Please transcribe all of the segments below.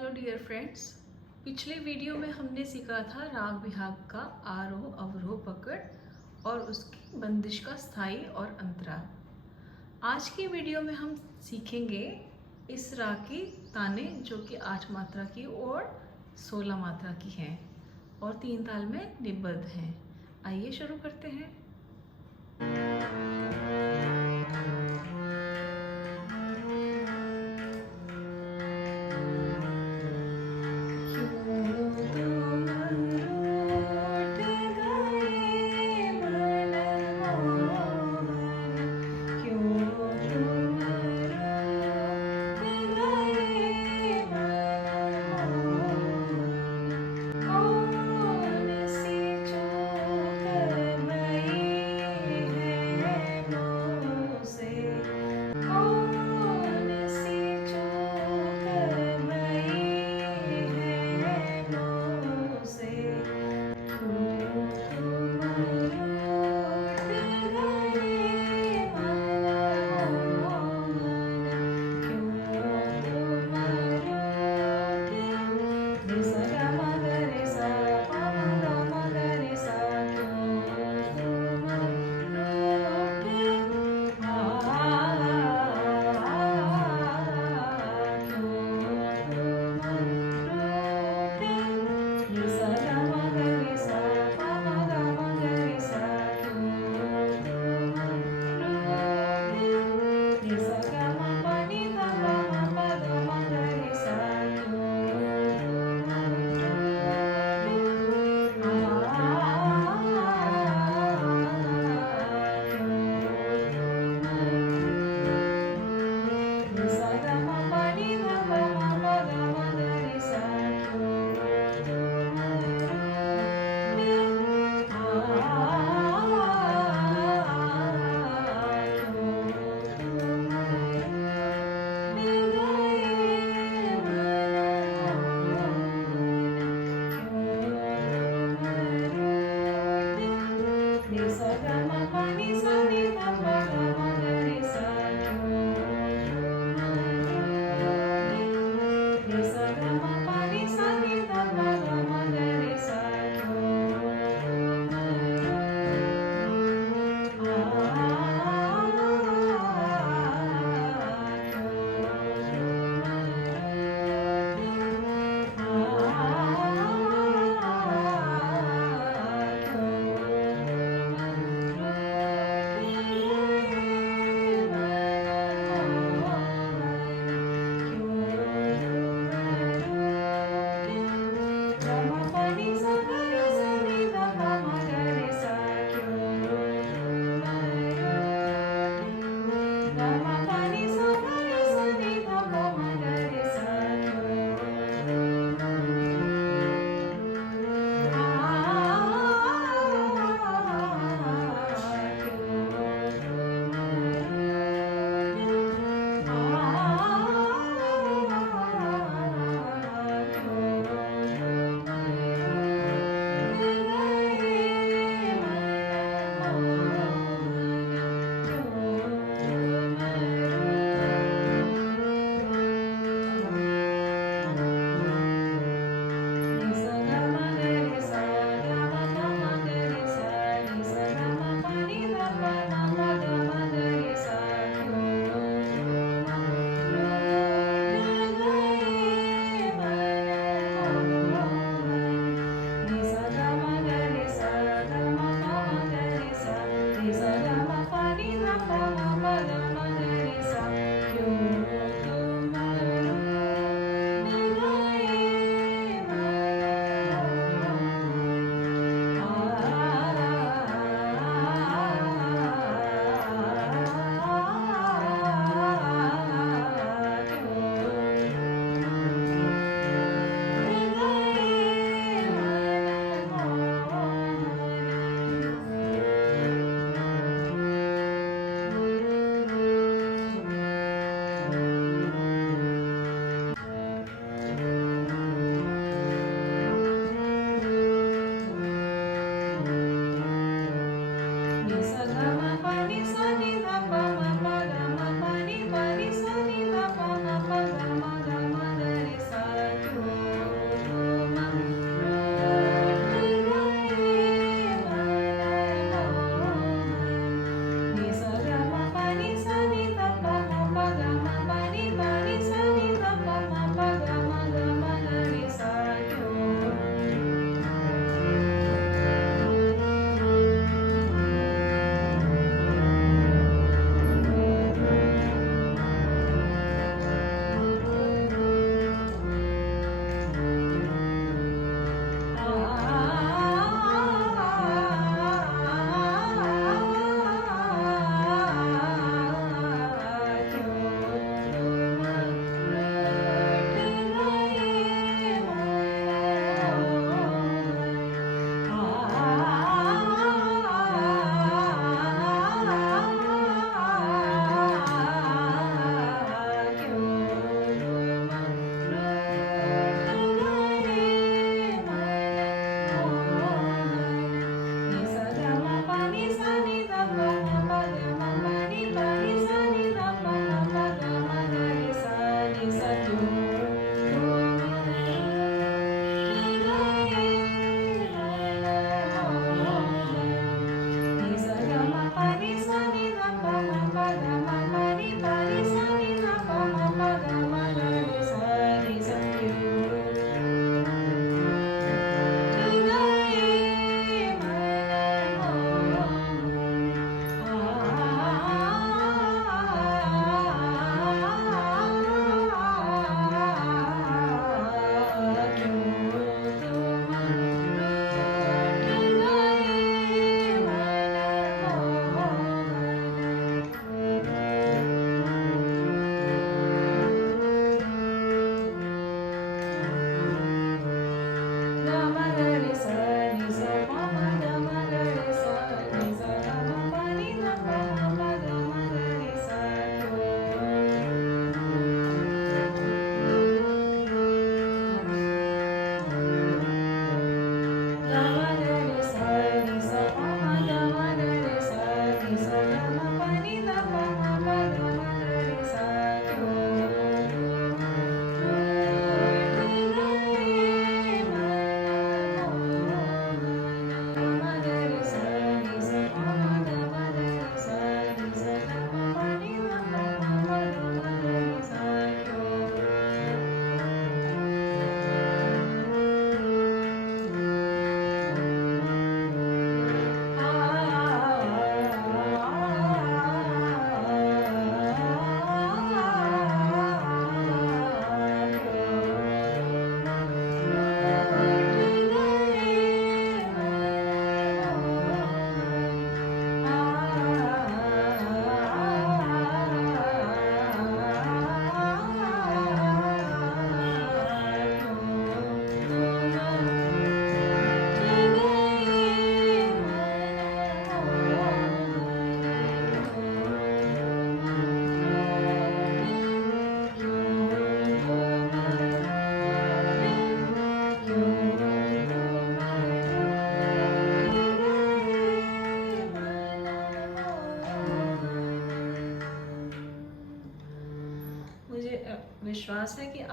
Hello dear friends. पिछले video में हमने सीखा था राग विभाग का आरोह अवरोह पकड़ और उसकी बंदिश का स्थाई और अंतरा। आज की वीडियो में हम सीखेंगे इस राग की ताने जो कि 8 मात्रा की और 16 मात्रा की हैं और 3 ताल में निबद्ध हैं। आइए शुरू करते हैं।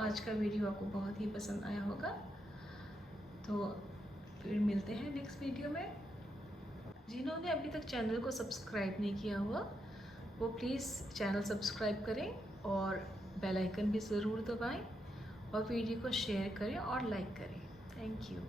आज का वीडियो आपको बहुत ही पसंद आया होगा। तो फिर मिलते हैं नेक्स्ट वीडियो में। जिन्होंने अभी तक चैनल को सब्सक्राइब नहीं किया हुआ वो प्लीज़ चैनल सब्सक्राइब करें और बेल आइकन भी ज़रूर दबाएं और वीडियो को शेयर करें और लाइक करें। Thank you.